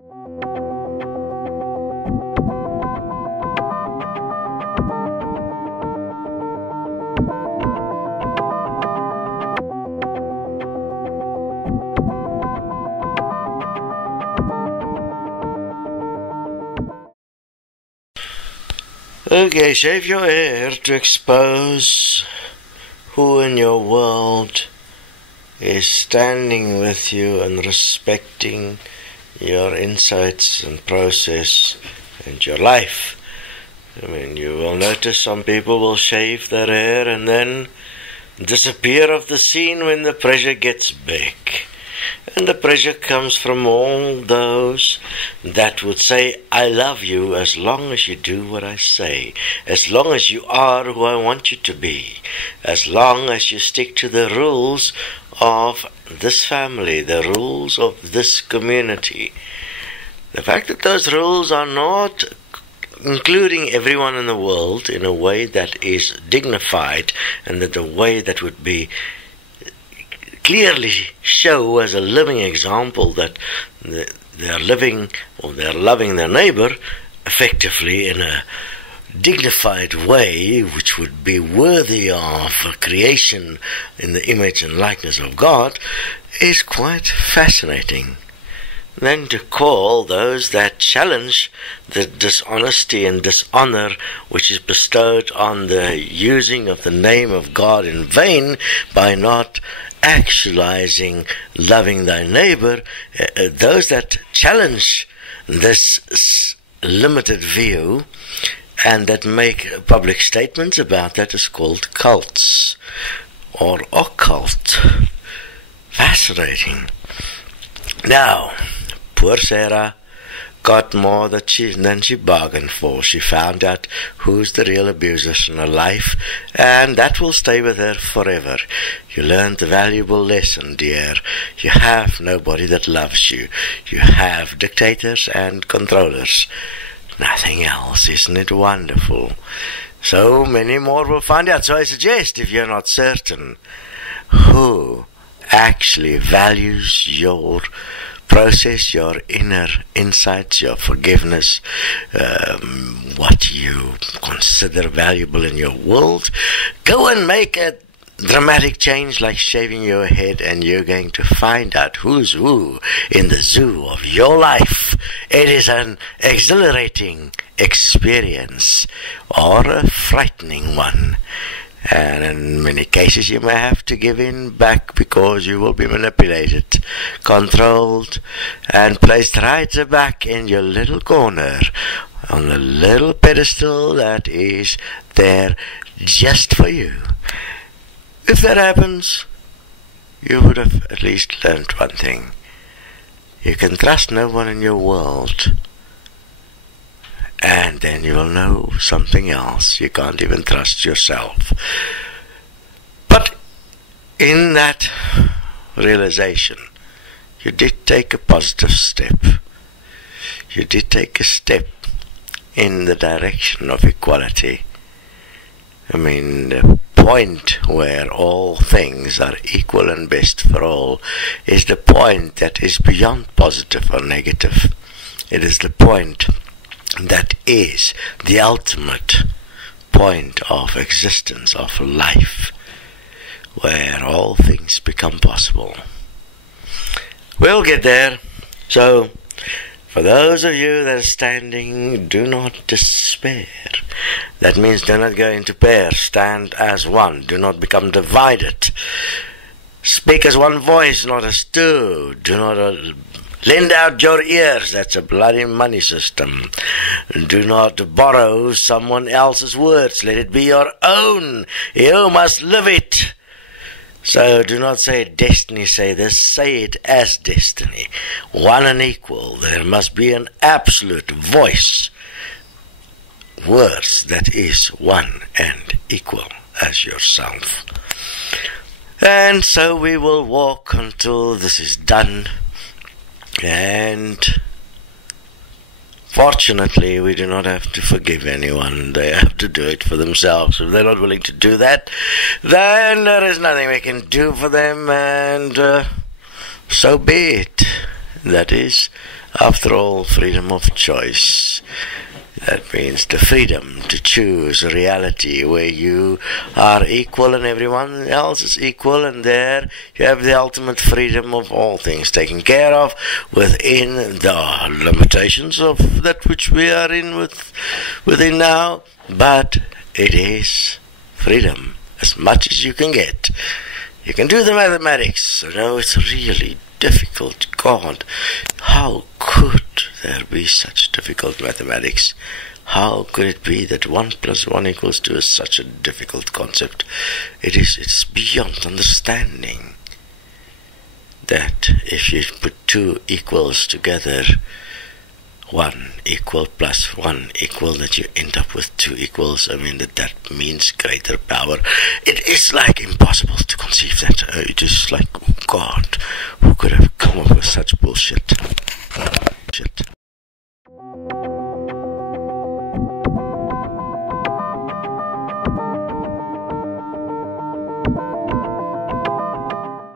Okay, shave your hair to expose who in your world is standing with you and respecting your insights and process and your life. I mean, you will notice some people will shave their hair and then disappear off the scene when the pressure gets big. And the pressure comes from all those that would say, I love you as long as you do what I say, as long as you are who I want you to be, as long as you stick to the rules of this family, the rules of this community. The fact that those rules are not including everyone in the world in a way that is dignified and that the way that would be clearly show as a living example that they are living or they are loving their neighbor effectively in a dignified way which would be worthy of a creation in the image and likeness of God is quite fascinating. Then to call those that challenge the dishonesty and dishonor which is bestowed on the using of the name of God in vain by not actualizing loving thy neighbor, those that challenge this limited view and that make public statements about that is called cults or occult. Fascinating. Now, poor Sarah got more than she bargained for. She found out who's the real abusers in her life, and that will stay with her forever. You learned a valuable lesson, dear. You have nobody that loves you. You have dictators and controllers. Nothing else. Isn't it wonderful? So many more will find out. So I suggest, if you're not certain who actually values your process, your inner insights, your forgiveness, what you consider valuable in your world, go and make a dramatic change like shaving your head, and you're going to find out who's who in the zoo of your life. It is an exhilarating experience or a frightening one. And in many cases you may have to give in back because you will be manipulated, controlled, and placed right back in your little corner on a little pedestal that is there just for you. If that happens, you would have at least learned one thing. You can trust no one in your world. And then you will know something else. You can't even trust yourself. But in that realization, you did take a positive step. You did take a step in the direction of equality. I mean, the point where all things are equal and best for all is the point that is beyond positive or negative. It is the point that is the ultimate point of existence, of life, where all things become possible. We'll get there. So, for those of you that are standing, do not despair. That means do not go into pairs. Stand as one. Do not become divided. Speak as one voice, not as two. Do not lend out your ears. That's a bloody money system. Do not borrow someone else's words. Let it be your own. You must live it. So do not say destiny, say this. Say it as destiny. One and equal. There must be an absolute voice. Words that is one and equal as yourself. And so we will walk until this is done. And fortunately, we do not have to forgive anyone. They have to do it for themselves. If they're not willing to do that, then there is nothing we can do for them, and so be it. That is After all, freedom of choice. That means the freedom to choose a reality where you are equal and everyone else is equal, and there you have the ultimate freedom of all things taken care of within the limitations of that which we are within now. But it is freedom as much as you can get. You can do the mathematics. I know it's really difficult. God, how could there be such difficult mathematics? How could it be that 1 + 1 = 2 is such a difficult concept? It's beyond understanding that if you put two equals together, 1 equal plus 1 equal, that you end up with 2 equals. I mean, that means greater power. It is like impossible to conceive that. It is like, God, who could have come up with such bullshit?